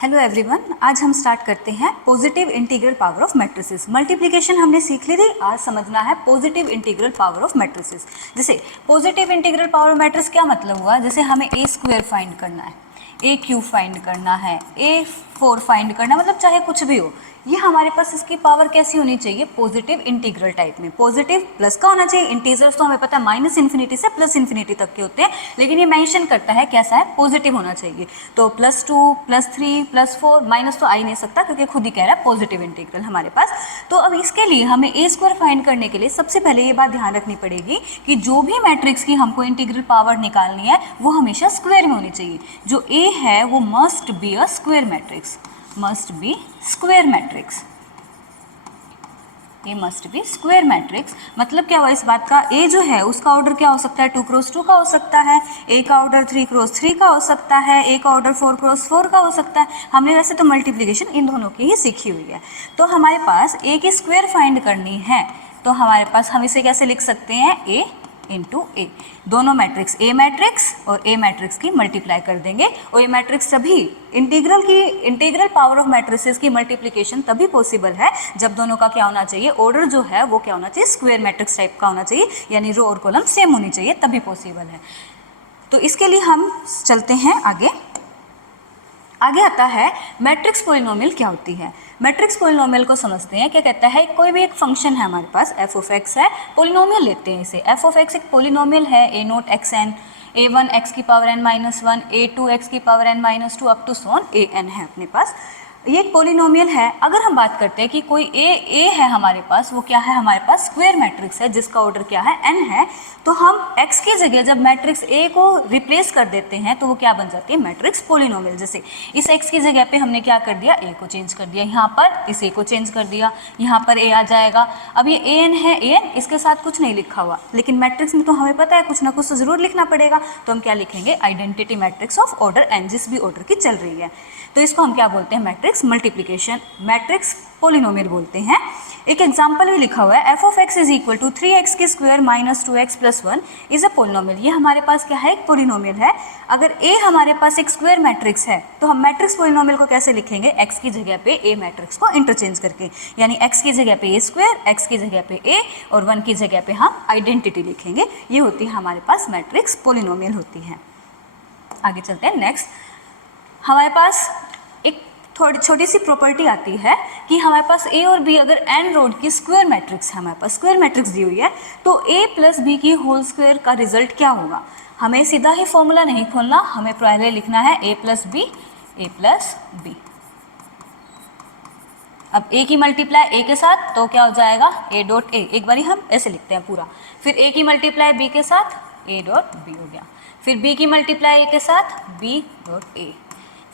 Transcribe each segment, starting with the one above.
Hello everyone, आज हम start करते हैं positive integral power of matrices. Multiplication हमने सीख ली थी, आज समझना है positive integral power of matrices. जैसे positive integral power of matrix क्या मतलब हुआ, जैसे हमें ए स्क्वायर फाइंड करना है, ए क्यूब फाइंड करना है, ए 4 फाइंड करना, मतलब चाहे कुछ भी हो, ये हमारे पास इसकी पावर कैसी होनी चाहिए, पॉजिटिव इंटीग्रल टाइप में। पॉजिटिव प्लस का होना चाहिए, इंटीजर्स तो हमें पता है माइनस इन्फिनिटी से प्लस इन्फिनिटी तक के होते हैं, लेकिन ये मेंशन करता है कैसा है, पॉजिटिव होना चाहिए। तो +2 +3 +4 माइनस तो आ ही नहीं सकता क्योंकि खुद ही कह रहा है पॉजिटिव इंटीग्रल हमारे पास। तो अब इसके लिए हमें ए स्क्वायर फाइंड करने के लिए सबसे पहले ये बात ध्यान रखनी पड़ेगी कि जो भी मैट्रिक्स की हमको इंटीग्रल पावर निकालनी है वो हमेशा स्क्वायर में होनी चाहिए। जो ए है वो must be a square matrix, must be square matrix, A must be square matrix. मतलब क्या हुआ इस बात का, ए जो है उसका ऑर्डर क्या हो सकता है, 2 क्रॉस 2 का हो सकता है, ए का ऑर्डर 3 क्रॉस 3 का हो सकता है, ए का ऑर्डर 4 क्रॉस 4 का हो सकता है। हमने वैसे तो मल्टीप्लिकेशन इन दोनों की ही सीखी हुई है। तो हमारे पास ए की स्क्वायर फाइंड करनी है, तो हमारे पास हम इसे कैसे लिख सकते हैं, ए इंटू ए, दोनों मैट्रिक्स ए मैट्रिक्स और ए मैट्रिक्स की मल्टीप्लाई कर देंगे। और ये मैट्रिक्स तभी इंटीग्रल पावर ऑफ मैट्रिसेस की मल्टीप्लिकेशन तभी पॉसिबल है जब दोनों का क्या होना चाहिए, ऑर्डर जो है वो क्या होना चाहिए, स्क्वायर मैट्रिक्स टाइप का होना चाहिए, यानी रो और कॉलम सेम होनी चाहिए, तभी पॉसिबल है। तो इसके लिए हम चलते हैं आगे आता है मैट्रिक्स पॉलिनोमियल क्या होती है। मैट्रिक्स पॉलिनोमियल को समझते हैं। क्या कहता है, कोई भी एक फंक्शन है हमारे पास, एफ ऑफ एक्स है, पॉलिनोमियल लेते हैं इसे। एफ ऑफ एक्स एक पॉलिनोमियल है, A naught X N, a1 x की power n minus 1, a2 x की power n minus 2 up to सोन an है अपने पास। ये एक पॉलिनोमियल है। अगर हम बात करते हैं कि कोई ए है हमारे पास, वो क्या है, हमारे पास स्क्वायर मैट्रिक्स है जिसका ऑर्डर क्या है, n है। तो हम x की जगह जब मैट्रिक्स a को रिप्लेस कर देते हैं तो वो क्या बन जाती है, मैट्रिक्स पॉलिनोमियल। जैसे इस x की जगह पे हमने क्या कर दिया, a को चेंज कर दिया, यहाँ पर इस a को चेंज कर दिया, यहाँ पर a आ जाएगा। अब ये an है, an इसके साथ कुछ नहीं लिखा हुआ, लेकिन मैट्रिक्स में तो हमें पता है कुछ ना कुछ तो जरूर लिखना पड़ेगा। तो हम क्या लिखेंगे, identity matrix of order n, जिस भी ऑर्डर की चल रही है। तो इसको हम क्या बोलते हैं, मैट्रिक्स मल्टीप्लिकेशन, मैट्रिक्स पॉलिनोमियल बोलते हैं। एक एग्जांपल भी लिखा हुआ है, F of X is equal to 3x की square minus 2x plus 1 is a polynomial. ये हमारे पास क्या है, एक पॉलिनोमियल है। अगर a हमारे पास एक स्क्वायर मैट्रिक्स है तो हम मैट्रिक्स पॉलिनोमियल को कैसे लिखेंगे, x की जगह पे a मैट्रिक्स को इंटरचेंज करके, यानी x की जगह पे a स्क्वायर, x की जगह पे a और 1 की जगह पे हम आइडेंटिटी लिखेंगे। ये होती है हमारे पास मैट्रिक्स पॉलिनोमियल होती है। आगे चलते हैं। नेक्स्ट हमारे पास एक थोड़ी छोटी सी प्रॉपर्टी आती है कि हमारे पास a और b अगर n रोड की स्क्वायर मैट्रिक्स है, हमारे पास स्क्वायर मैट्रिक्स दी हुई है, तो a प्लस बी की होल स्क्वायर का रिजल्ट क्या होगा। हमें सीधा ही फॉर्मूला नहीं खोलना, हमें पहले लिखना है a प्लस बी। अब a की मल्टीप्लाई a के साथ तो क्या हो जाएगा, a डॉट a, एक बारी हम ऐसे लिखते हैं पूरा। फिर a की मल्टीप्लाई b के साथ a डॉट b हो गया। फिर b की मल्टीप्लाई a के साथ b डॉट a,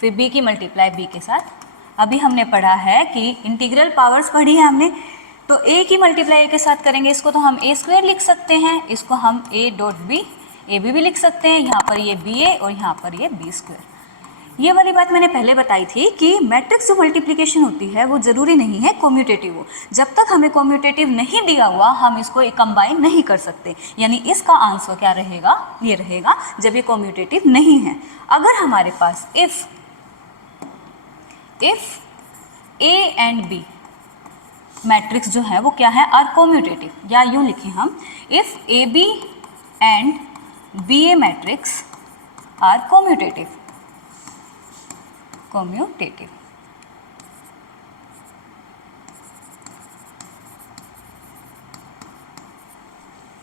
फिर b की मल्टीप्लाई b के साथ। अभी हमने पढ़ा है कि इंटीग्रल पावर्स पढ़ी है हमने, तो a की मल्टीप्लाई a के साथ करेंगे, इसको तो हम a स्क्वायर लिख सकते हैं, इसको हम a dot b A B भी लिख सकते हैं, यहाँ पर ये बी ए और यहाँ पर ये बी स्क्वायर। ये वाली बात मैंने पहले बताई थी कि मैट्रिक्स जो मल्टीप्लिकेशन होती है वो ज़रूरी नहीं है कॉम्यूटेटिव हो। जब तक हमें कॉम्यूटेटिव नहीं दिया हुआ हम इसको कंबाइन नहीं कर सकते, यानी इसका आंसर क्या रहेगा, ये रहेगा जब ये कॉम्यूटेटिव नहीं है। अगर हमारे पास if a and b matrix जो है वो क्या है, आर कॉम्यूटेटिव, या यूँ लिखें हम, if A B and B A matrix are commutative,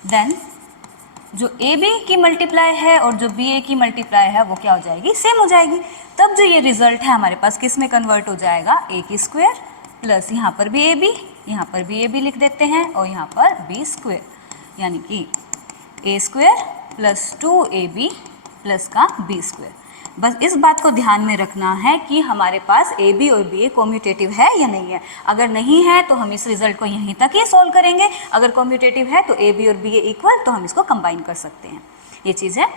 then जो ए बी की मल्टीप्लाई है और जो बी ए की मल्टीप्लाई है वो क्या हो जाएगी, सेम हो जाएगी। तब जो ये रिजल्ट है हमारे पास किस में कन्वर्ट हो जाएगा, ए की स्क्वायर प्लस यहाँ पर भी ए बी, यहाँ पर भी ए बी लिख देते हैं और यहाँ पर बी स्क्वायर, यानी कि ए स्क्वायर प्लस 2ab प्लस का बी स्क्वायर। बस इस बात को ध्यान में रखना है कि हमारे पास ए बी और बी ए कॉम्यूटेटिव है या नहीं है। अगर नहीं है तो हम इस रिजल्ट को यहीं तक ही सॉल्व करेंगे, अगर कॉम्यूटेटिव है तो ए बी और बी ए इक्वल, तो हम इसको कंबाइन कर सकते हैं। ये चीज़ है।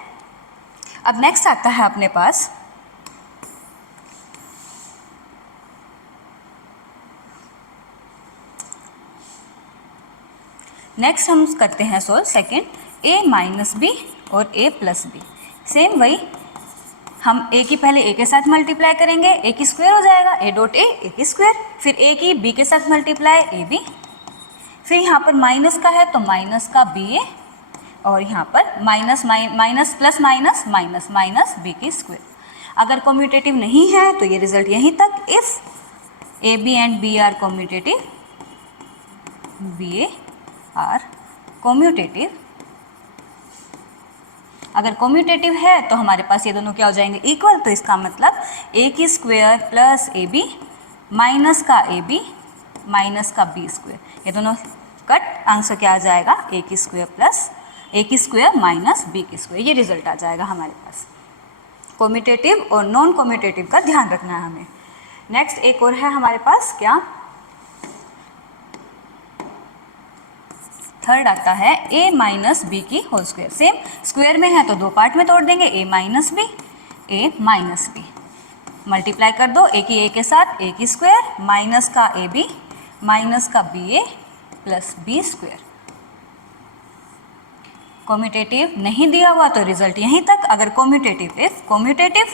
अब नेक्स्ट आता है अपने पास नेक्स्ट हम करते हैं solve second, a minus B और a प्लस बी। सेम वही हम ए की पहले ए के साथ मल्टीप्लाई करेंगे, ए की स्क्वायर हो जाएगा, ए डॉट ए की स्क्वायर, फिर ए की बी के साथ मल्टीप्लाई ए बी, फिर यहाँ पर माइनस का है तो माइनस का बी ए, और यहाँ पर minus plus minus minus minus B की स्क्वायर। अगर कॉम्यूटेटिव नहीं है तो ये रिजल्ट यहीं तक। If A B and B are commutative, B A are commutative, अगर कॉम्यूटेटिव है तो हमारे पास ये दोनों क्या हो जाएंगे, इक्वल। तो इसका मतलब ए की square plus A B minus का ए बी माइनस का बी स्क्वायर, ये दोनों कट, आंसर क्या आ जाएगा, ए की स्क्वायर प्लस ए की स्क्वायर माइनस बी की स्क्वायर, ये रिजल्ट आ जाएगा हमारे पास। कॉम्यूटेटिव और नॉन कॉम्यूटेटिव का ध्यान रखना है हमें। नेक्स्ट एक और है हमारे पास, क्या, थर्ड आता है a माइनस बी की होल स्क्वायर। सेम स्क्वायर में है तो दो पार्ट में तोड़ देंगे, a माइनस बी, मल्टीप्लाई कर दो a की a के साथ a की स्क्वायर माइनस का ए बी माइनस का बी ए प्लस बी स्क्वायर। कॉम्यूटेटिव नहीं दिया हुआ तो रिजल्ट यहीं तक। अगर कॉम्यूटेटिव, इफ कॉम्यूटेटिव,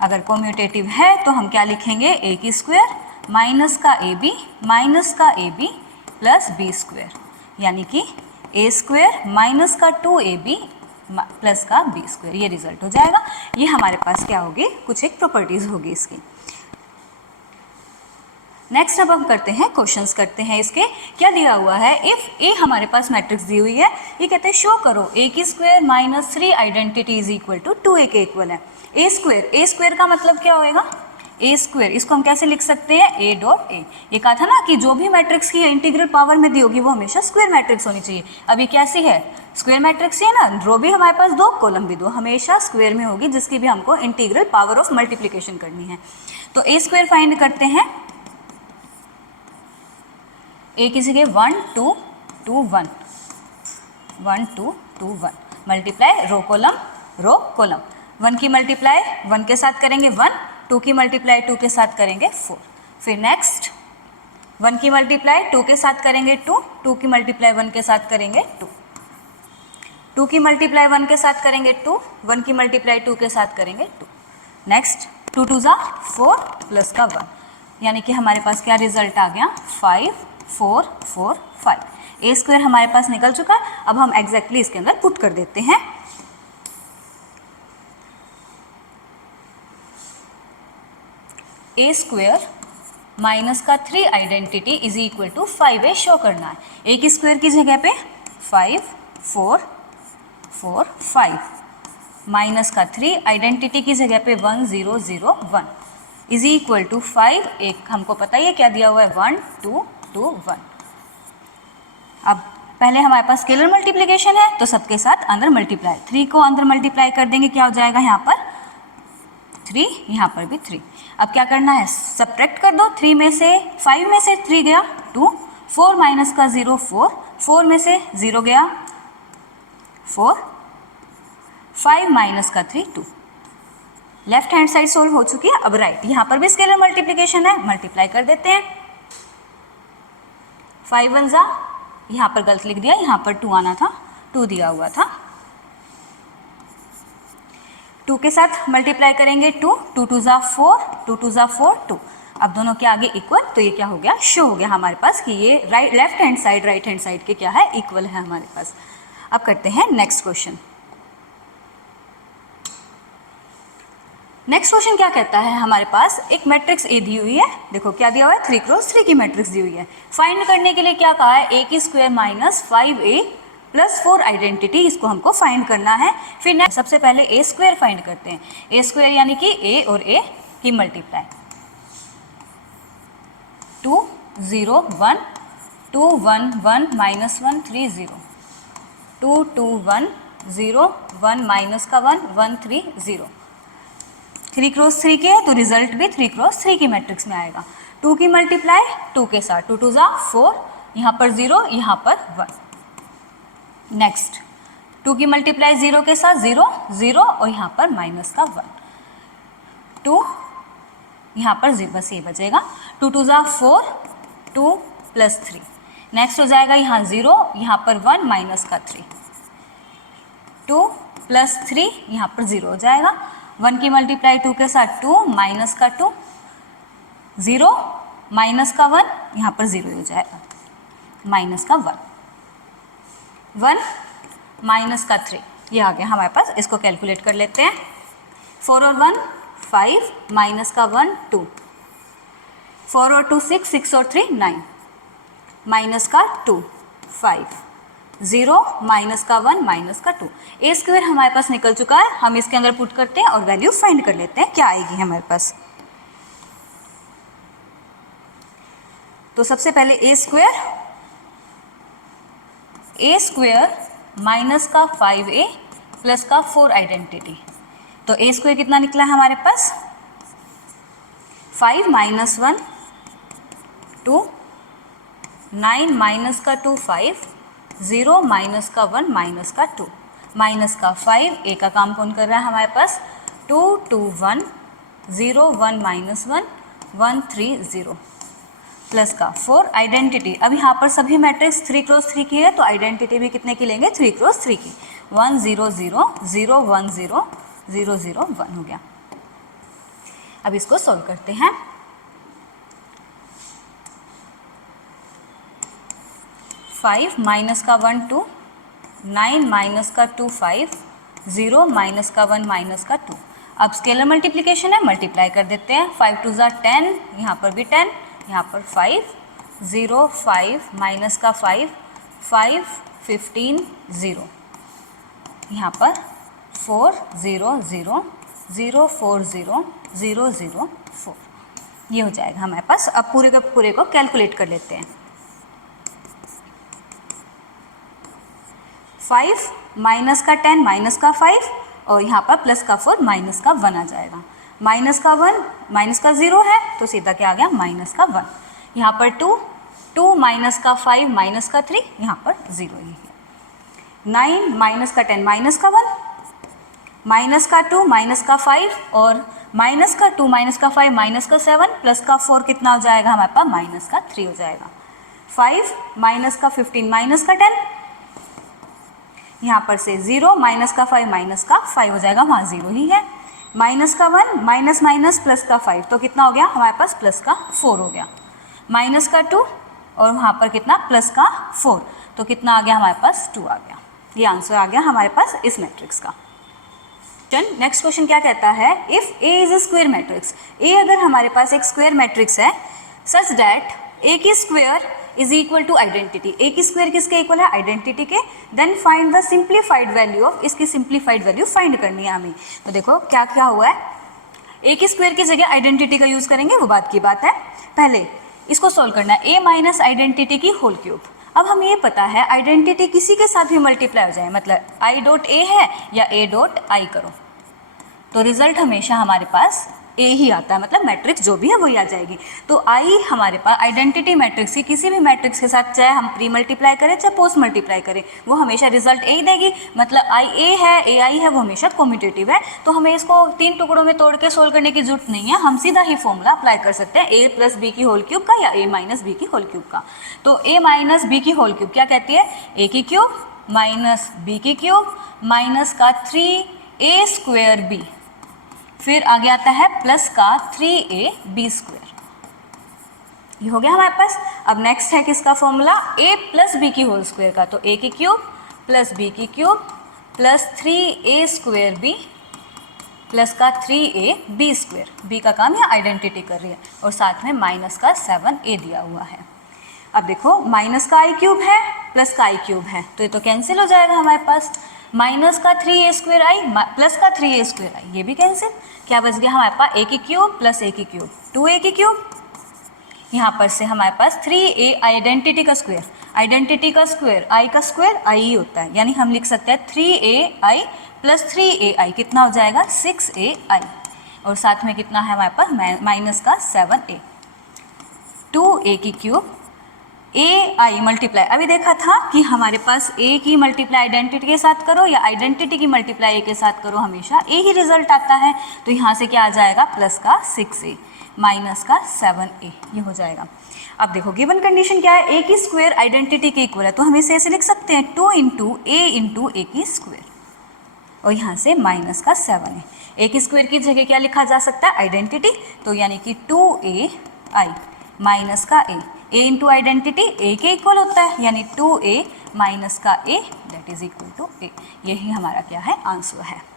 अगर कॉम्यूटेटिव है तो हम क्या लिखेंगे, a की स्क्वायर माइनस का ए बी माइनस का A B plus B square, यानी कि ए स्क्वायर माइनस का 2ab प्लस का बी स्क्वायर, ये रिजल्ट हो जाएगा। ये हमारे पास क्या होगी, कुछ एक प्रॉपर्टीज होगी इसकी। नेक्स्ट अब हम करते हैं, क्वेश्चंस करते हैं इसके। क्या दिया हुआ है, इफ ए हमारे पास मैट्रिक्स दी हुई है, ये कहते हैं शो करो ए की square minus 3 identity is equal to 2a के इक्वल है। ए स्क्वायर का मतलब क्या होएगा, ए स्क्वायर, इसको हम कैसे लिख सकते हैं, ए डॉट ए। ये कहा था ना कि जो भी मैट्रिक्स की इंटीग्रल पावर में दी होगी वो हमेशा स्क्वायर मैट्रिक्स होनी चाहिए। अब ये कैसी है, स्क्वायर मैट्रिक्स है ना, रो भी हमारे पास 2, कॉलम भी 2, हमेशा स्क्वायर में होगी, जिसकी भी हमको इंटीग्रल पावर ऑफ मल्टीप्लिकेशन करनी है। तो ए स्क्वायर फाइंड करते हैं। ए की जगह 1 2 2 1 1 2 2 1 मल्टीप्लाई रो कॉलम 1 की मल्टीप्लाई 1 के साथ करेंगे 1, 2 की मल्टीप्लाई 2 के साथ करेंगे 4, फिर नेक्स्ट 1 की मल्टीप्लाई 2 के साथ करेंगे 2, 2 की मल्टीप्लाई 1 के साथ करेंगे 2, 2 की मल्टीप्लाई 1 के साथ करेंगे 2, 1 की मल्टीप्लाई 2 के साथ करेंगे 2, नेक्स्ट 2 2 जा 4 प्लस का 1, यानी कि हमारे पास क्या रिजल्ट आ गया, 5 4 4 5। ए स्क्वायर हमारे पास निकल चुका है। अब हम एग्जैक्टली इसके अंदर पुट कर देते हैं। ए स्क्वायर माइनस का 3 identity is equal to 5a show करना है। ए की स्क्वायर की जगह पे 5 4 4 5 माइनस का 3 आइडेंटिटी की जगह पे 1 0 0 1 इज इक्वल टू 5। एक हमको पता ही है क्या दिया हुआ है, 1 2 2 1। अब पहले हमारे पास स्केलर मल्टीप्लिकेशन है तो सबके साथ अंदर मल्टीप्लाई, 3 को अंदर मल्टीप्लाई कर देंगे, क्या हो जाएगा यहाँ पर 3, यहाँ पर भी 3। अब क्या करना है, सब्ट्रैक्ट कर दो, 3 में से 5 में से 3 गया 2, 4 माइनस का 0 4, 4 में से 0 गया 4, 5 माइनस का 3 2। लेफ्ट हैंड साइड सोल्व हो चुकी है। अब राइट, यहाँ पर भी स्केलर मल्टीप्लिकेशन है, मल्टीप्लाई कर देते हैं। 5 1 जा, यहाँ पर गलत लिख दिया, यहाँ पर 2 आना था, 2 दिया हुआ था। 2 के साथ मल्टीप्लाई करेंगे 2, 2 2 जा 4, 2 2 जा 4 2। अब दोनों के आगे इक्वल, तो ये क्या हो गया, शो हो गया हमारे पास कि ये लेफ्ट हैंड साइड के क्या है, इक्वल है हमारे पास। अब करते हैं नेक्स्ट क्वेश्चन। नेक्स्ट क्वेश्चन क्या कहता है, हमारे पास एक मैट्रिक्स ए दी हुई है, देखो क्या दिया हुआ है, 3 क्रॉस 3 की मैट्रिक्स दी हुई है। फाइंड करने के लिए क्या कहा है, ए की square minus 5a plus 4 identity, इसको हमको फाइंड करना है। फिर सबसे पहले ए स्क्वायर फाइंड करते हैं। ए स्क्वायर यानी कि ए और ए की मल्टीप्लाई, 2 0 1 2 1 1 माइनस 1 3 0, 2 2 1 0 1 माइनस का 1 1 3 0। 3 क्रॉस 3 के है तो रिजल्ट भी 3 क्रॉस 3 की मैट्रिक्स में आएगा। 2 की मल्टीप्लाई 2 के साथ, 2 2 जा 4, यहाँ पर 0 यहाँ पर 1। नेक्स्ट 2 की मल्टीप्लाई 0 के साथ 0 0 और यहाँ पर माइनस का 1, 2 यहाँ पर 0, बस ये बचेगा। 2 2 जा 4, 2 प्लस 3। नेक्स्ट हो जाएगा यहाँ 0, यहाँ पर 1 माइनस का 3, 2 +3 यहाँ पर 0 हो जाएगा। 1 की मल्टीप्लाई 2 के साथ 2 माइनस का 2 0 माइनस का 1 यहाँ पर 0 हो जाएगा, माइनस का 1 माइनस का 3 ये आ गया हमारे पास। इसको कैलकुलेट कर लेते हैं। 4 और 1 5 माइनस का 1 2, 4 और 2 6, 6 और 3 9 माइनस का 2 5 0 माइनस का 1 माइनस का 2। ए स्क्वायर हमारे पास निकल चुका है। हम इसके अंदर पुट करते हैं और वैल्यू फाइंड कर लेते हैं क्या आएगी हमारे पास। तो सबसे पहले ए स्क्वायर माइनस का 5a प्लस का 4 आइडेंटिटी। तो ए स्क्वायर कितना निकला है हमारे पास 5 माइनस 1 2 9 माइनस का 2 5 0 माइनस का 1 माइनस का 2 माइनस का 5। ए का काम कौन कर रहा है हमारे पास 2 2 1 0 1 माइनस 1 1 3 0 प्लस का 4 आइडेंटिटी। अब यहाँ पर सभी मैट्रिक्स 3 क्रॉस 3 की है तो आइडेंटिटी भी कितने की लेंगे 3 क्रॉस 3 की। 1 0 0 0 1 0 0 0 1 हो गया। अब इसको सॉल्व करते हैं। फाइव माइनस का 1 2 9 माइनस का 2 5 0 माइनस का 1 माइनस का 2। अब स्केलर मल्टीप्लिकेशन है, मल्टीप्लाई कर देते हैं। 5 2 ज़ा 10, यहाँ पर भी 10, यहाँ पर 5 0 5 माइनस का 5 5 15 0, यहाँ पर 4 0 0 0 4 0 0 0 4 ये हो जाएगा हमारे पास। अब पूरे का पूरे को कैलकुलेट कर लेते हैं। 5 माइनस का 10 माइनस का 5 और यहाँ पर प्लस का 4 माइनस का 1 आ जाएगा। माइनस का 1 माइनस का 0 है तो सीधा क्या आ गया माइनस का 1। यहाँ पर 2 2 माइनस का 5 माइनस का 3 यहाँ पर 0 ही है। 9 माइनस का 10 माइनस का 1 माइनस का 2 माइनस का 5 और माइनस का 2 माइनस का 5 माइनस का 7 प्लस का 4 कितना हो जाएगा हमारे पास माइनस का 3 हो जाएगा। 5 माइनस का 15 माइनस का 10 यहाँ पर से 0 माइनस का 5 माइनस का 5 हो जाएगा, वहाँ 0 ही है। माइनस का 1 माइनस माइनस प्लस का 5 तो कितना हो गया हमारे पास प्लस का 4 हो गया। माइनस का 2 और वहाँ पर कितना प्लस का 4 तो कितना आ गया हमारे पास 2 आ गया। ये आंसर आ गया हमारे पास इस मैट्रिक्स का। नेक्स्ट क्वेश्चन क्या कहता है, if A is a square matrix. A अगर हमारे पास एक स्क्वायर मैट्रिक्स है सच दैट ए की square is equal to identity. A की स्क्वायर किसके इक्वल है आइडेंटिटी के। Then find the simplified value of, इसकी सिंप्लीफाइड वैल्यू फाइंड करनी है हमें। तो देखो क्या क्या हुआ है, ए की स्क्वायर की जगह आइडेंटिटी का यूज करेंगे वो बात की बात है। पहले इसको सॉल्व करना है, ए माइनस आइडेंटिटी की होल क्यूब। अब हमें ये पता है आइडेंटिटी किसी के साथ भी मल्टीप्लाई हो जाए, मतलब आई डॉट ए है या ए डॉट आई करो तो रिजल्ट हमेशा हमारे पास ए ही आता है, मतलब मैट्रिक्स जो भी है वही आ जाएगी। तो आई हमारे पास आइडेंटिटी मैट्रिक्स की किसी भी मैट्रिक्स के साथ चाहे हम प्री मल्टीप्लाई करें चाहे पोस्ट मल्टीप्लाई करें वो हमेशा रिजल्ट ए ही देगी। मतलब आई ए है ए आई है वो हमेशा कॉम्यूटेटिव है। तो हमें इसको 3 टुकड़ों में तोड़ के सोल्व करने की जरूरत नहीं है, हम सीधा ही फॉर्मूला अप्लाई कर सकते हैं ए प्लस बी की होल क्यूब का या ए माइनस बी की होल क्यूब का। तो ए माइनस बी की होल क्यूब क्या कहती है, ए की क्यूब माइनस बी की क्यूब माइनस का 3a स्क्वायर बी, फिर आगे आता है प्लस का 3ab स्क्वायर। ये हो गया हमारे पास। अब नेक्स्ट है किसका फॉर्मूला, a प्लस बी की होल स्क्वायर का। तो a की क्यूब प्लस b की cube plus 3a square b plus का 3ab स्क्वायर। b का काम है आइडेंटिटी कर रही है और साथ में माइनस का 7a दिया हुआ है। अब देखो माइनस का i क्यूब है प्लस का i क्यूब है तो ये तो कैंसिल हो जाएगा हमारे पास। माइनस का 3a स्क्वायर आई प्लस का 3a स्क्वायर आई ये भी कैंसिल। क्या बच गया हमारे पास a की क्यूब प्लस a की क्यूब 2a की क्यूब। यहाँ पर से हमारे पास 3a आइडेंटिटी का स्क्वायर, आइडेंटिटी का स्क्वायर i का स्क्वायर i ही होता है, यानी हम लिख सकते हैं 3ai प्लस 3ai कितना हो जाएगा 6ai और साथ में कितना है हमारे पास माइनस का 7a। 2a की क्यूब ए आई मल्टीप्लाई, अभी देखा था कि हमारे पास ए की मल्टीप्लाई आइडेंटिटी के साथ करो या आइडेंटिटी की मल्टीप्लाई ए के साथ करो हमेशा ए ही रिजल्ट आता है। तो यहाँ से क्या आ जाएगा प्लस का 6a माइनस का 7a ये हो जाएगा। अब देखो गिवन कंडीशन क्या है, ए की स्क्वायर आइडेंटिटी के इक्वल है तो हम इसे ऐसे लिख सकते हैं 2 इंटू ए की स्क्वायर। और यहाँ से माइनस का 7 है। ए के स्क्वायर की जगह क्या लिखा जा सकता है, आइडेंटिटी, तो यानी कि 2ai माइनस का ए इंटू आइडेंटिटी ए के इक्वल होता है, यानी 2a माइनस का ए दैट इज इक्वल टू ए। यही हमारा क्या है, आंसर है।